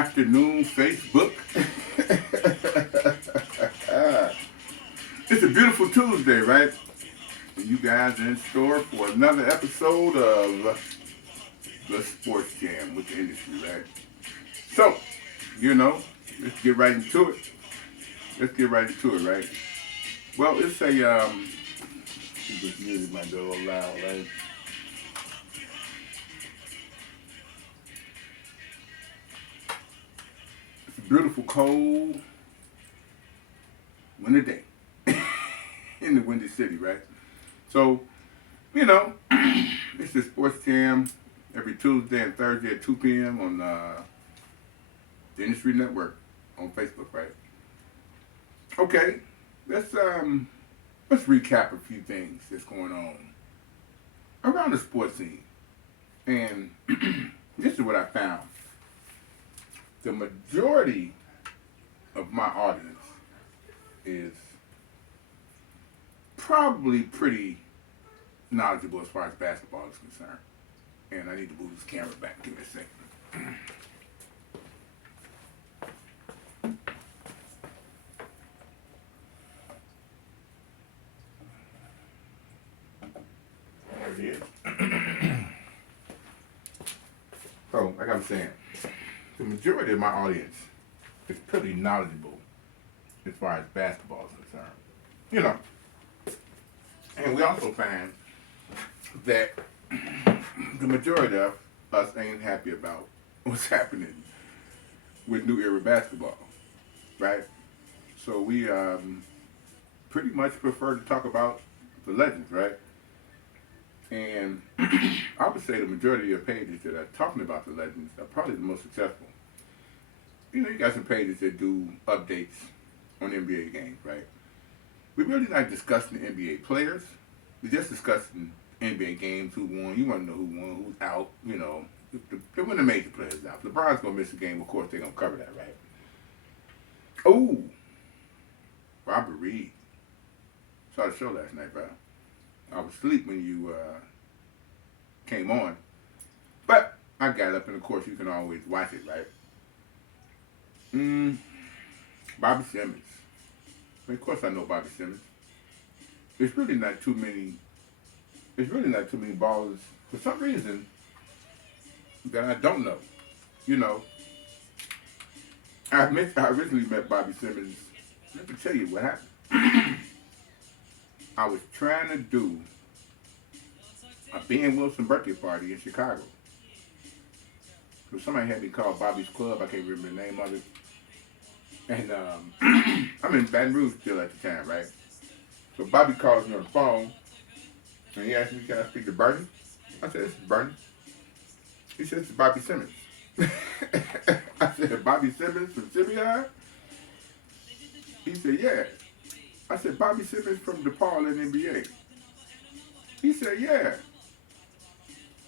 afternoon, Facebook. It's a beautiful Tuesday, right? You guys are in store for another episode of the Sports Jam with the industry, right? So, let's get right into it. Right? Well, it's a this music might be a little loud, right? It's a beautiful, cold winter day in the Windy City, right? So, it's the Sports Jam every Tuesday and Thursday at 2 p.m. on the Industry Network on Facebook, right? Okay, let's recap a few things that's going on around the sports scene. And this is what I found. The majority of my audience is probably pretty knowledgeable as far as basketball is concerned. And I need to move this camera back. Give me a second. There it is. So, like I was saying, the majority of my audience is pretty knowledgeable as far as basketball is concerned. And we also find that the majority of us ain't happy about what's happening with New Era basketball, right? So we pretty much prefer to talk about the legends, right? And I would say the majority of pages that are talking about the legends are probably the most successful. You got some pages that do updates on NBA games, right? We're really not discussing the NBA players. We're just discussing NBA games, who won. You want to know who won, who's out, when the major players out. If LeBron's going to miss a game, of course they're going to cover that, right? Oh, Robert Reed. Saw the show last night, bro. I was asleep when you came on. But I got up, and of course you can always watch it, right? Bobby Simmons. Of course I know Bobby Simmons. There's really not too many ballers, for some reason, that I don't know. I originally met Bobby Simmons. Let me tell you what happened. I was trying to do a Ben Wilson birthday party in Chicago. So somebody had me call Bobby's Club. I can't remember the name of it. And I'm in Baton Rouge still at the time, right? So Bobby calls me on the phone, and he asked me, can I speak to Bernie? I said, this is Bernie. He said, this is Bobby Simmons. I said, Bobby Simmons from Simeon? He said, yeah. I said, Bobby Simmons from DePaul in NBA. He said, yeah.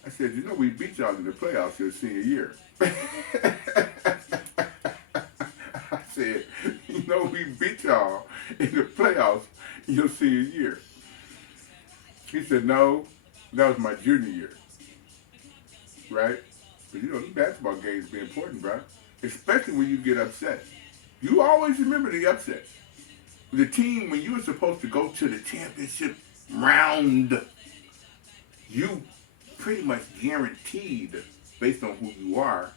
I said, we beat y'all in the playoffs your senior year. I said, we beat y'all in the playoffs your senior year. He said, no, that was my junior year. Right? But these basketball games be important, bro. Especially when you get upset. You always remember the upsets. The team, when you were supposed to go to the championship round, you pretty much guaranteed, based on who you are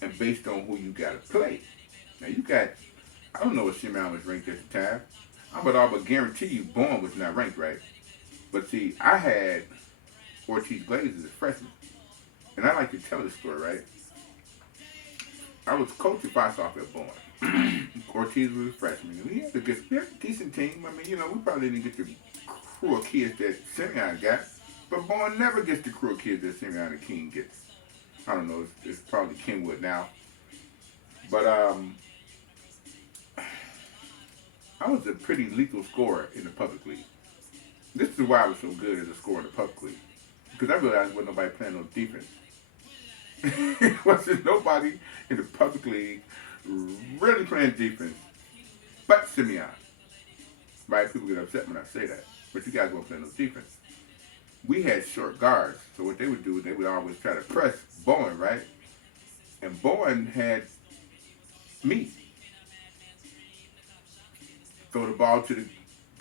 and based on who you got to play. Now I don't know what Simeon was ranked at the time. I would almost guarantee you Bourne was not ranked, right? But see, I had Ortiz Glaze as a freshman. And I like to tell this story, right? I was coaching Fisoff at Bourne. Ortiz was a freshman. And we had a decent team. I mean, we probably didn't get the crew of kids that Simeon got. But Bourne never gets the crew of kids that Simeon and King gets. I don't know. It's probably Kenwood now. But I was a pretty lethal scorer in the public league. This is why I was so good as a scorer in the public league. Because I realized there wasn't nobody playing no defense. Wasn't nobody in the public league really playing defense but Simeon. Right? People get upset when I say that. But you guys won't play no defense. We had short guards. So what they would do, they would always try to press Bowen, right? And Bowen had me. Throw the ball to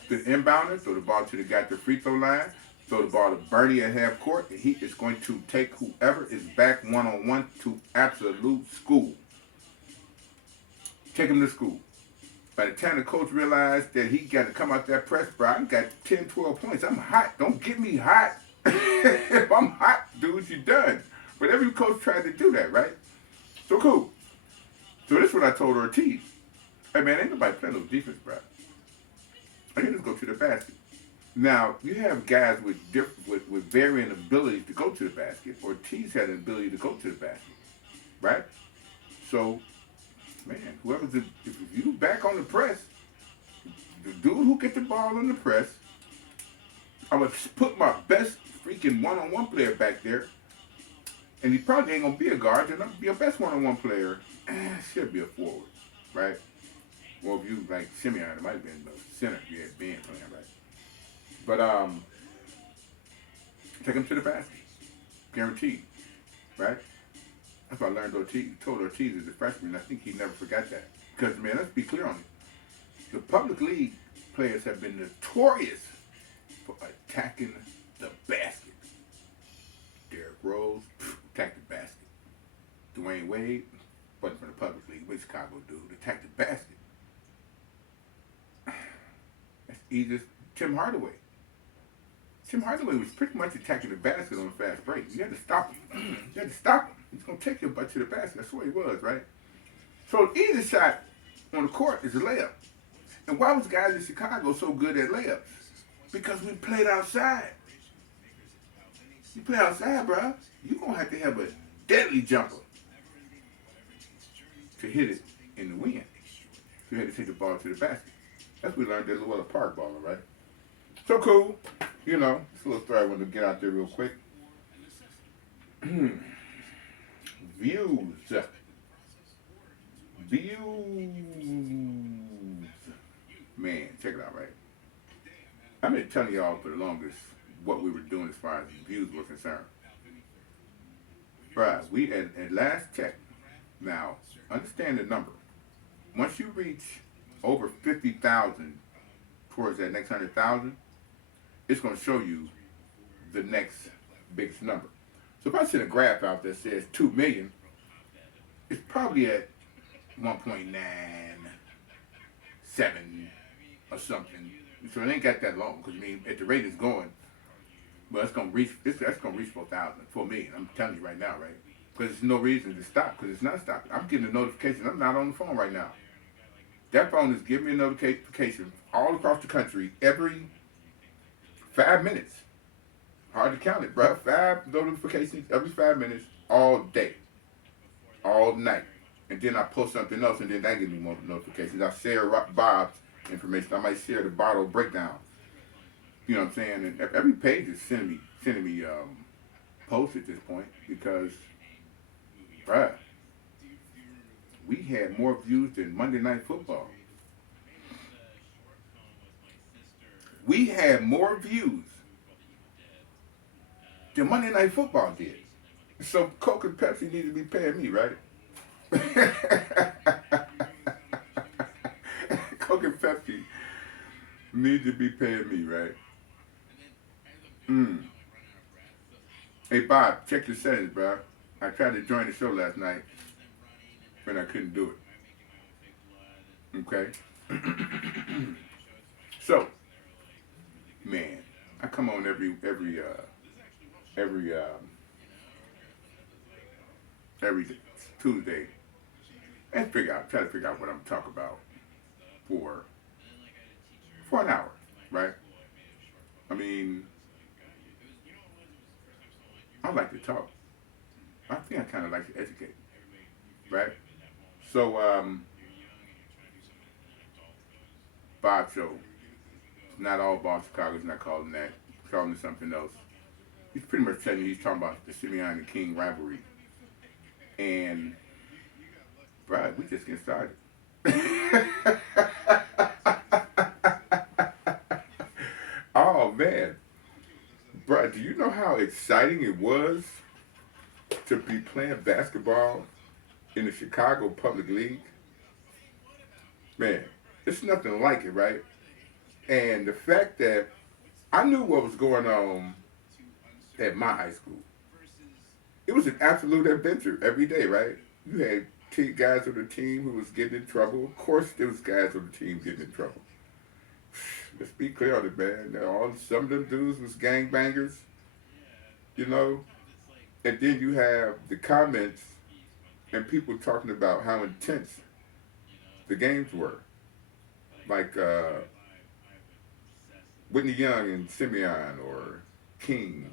the inbounder, throw the ball to the guy at the free throw line, throw the ball to Bernie at half court, and he is going to take whoever is back one-on-one to absolute school. Take him to school. By the time the coach realized that he got to come out that press, bro, I got 10, 12 points. I'm hot. Don't get me hot. If I'm hot, dude, you done. But every coach tried to do that, right? So cool. So this is what I told Ortiz. Hey, man, ain't nobody playing no defense, bro. I can just go to the basket. Now, you have guys with varying abilities to go to the basket. Ortiz had an ability to go to the basket, right? So, man, if you back on the press, the dude who get the ball on the press, I would put my best freaking one-on-one player back there, and he probably ain't gonna be a guard. Then be your best one-on-one player. Should be a forward, right? Well, if you like Simeon, it might have been the center. Yeah, Ben playing, right? But take him to the basket, guaranteed, right? That's what I learned. Told Ortiz as a freshman. And I think he never forgot that. Because man, let's be clear on it. The public league players have been notorious for attacking the basket. Derrick Rose attacked the basket. Dwayne Wade wasn't from the public league, but Chicago dude attacked the basket. That's easy. Tim Hardaway. Tim Hardaway was pretty much attacking the basket on a fast break. You had to stop him. You had to stop him. He's going to take your butt to the basket. That's what he was, right? So the easy shot on the court is a layup. And why was guys in Chicago so good at layups? Because we played outside. You play outside, bro, you're going to have a deadly jumper to hit it in the wind. So you had to take the ball to the basket. That's what we learned at Luella Park baller, right? So cool. You know, it's a little story I wanted to get out there real quick. Views. Man, check it out, right? I've been telling y'all for the longest what we were doing as far as views were concerned. Right, we at last check. Now, understand the number. Once you reach over 50,000 towards that next 100,000, it's going to show you the next biggest number. So if I send a graph out that says 2 million, it's probably at 1.97 or something. So it ain't got that long, because I mean, at the rate it's going, well, that's gonna reach 4 million. I'm telling you right now, right? Because there's no reason to stop, because it's not stopping. I'm getting a notification. I'm not on the phone right now. That phone is giving me a notification all across the country every 5 minutes. Hard to count it, bro. 5 notifications every 5 minutes, all day, all night. And then I post something else, and then that gives me more notifications. I share Bob's information. I might share the bottle breakdown. You know what I'm saying? And every page is sending me posts at this point, because, bruh, we had more views than Monday Night Football. We had more views than Monday Night Football did. So Coke and Pepsi need to be paying me, right? Coke and Pepsi need to be paying me, right? Hey, Bob, check your settings, bro. I tried to join the show last night, but I couldn't do it. Okay? So, man, I come on every Tuesday and try to figure out what I'm talking about for an hour, right? I mean, I like to talk. I think I kind of like to educate, right? So, Bob Show. It's not all Bob Chicago. He's not calling that. He's calling it something else. He's pretty much telling you he's talking about the Simeon and King rivalry. And, bro, we just getting started. Oh, man. Bro, do you know how exciting it was to be playing basketball in the Chicago Public League? Man, it's nothing like it, right? And the fact that I knew what was going on at my high school, it was an absolute adventure every day, right? You had guys on the team who was getting in trouble. Of course, there was guys on the team getting in trouble. Let's be clear on it, man. Some of them dudes was gangbangers, you know. And then you have the comments and people talking about how intense the games were, like Whitney Young and Simeon or King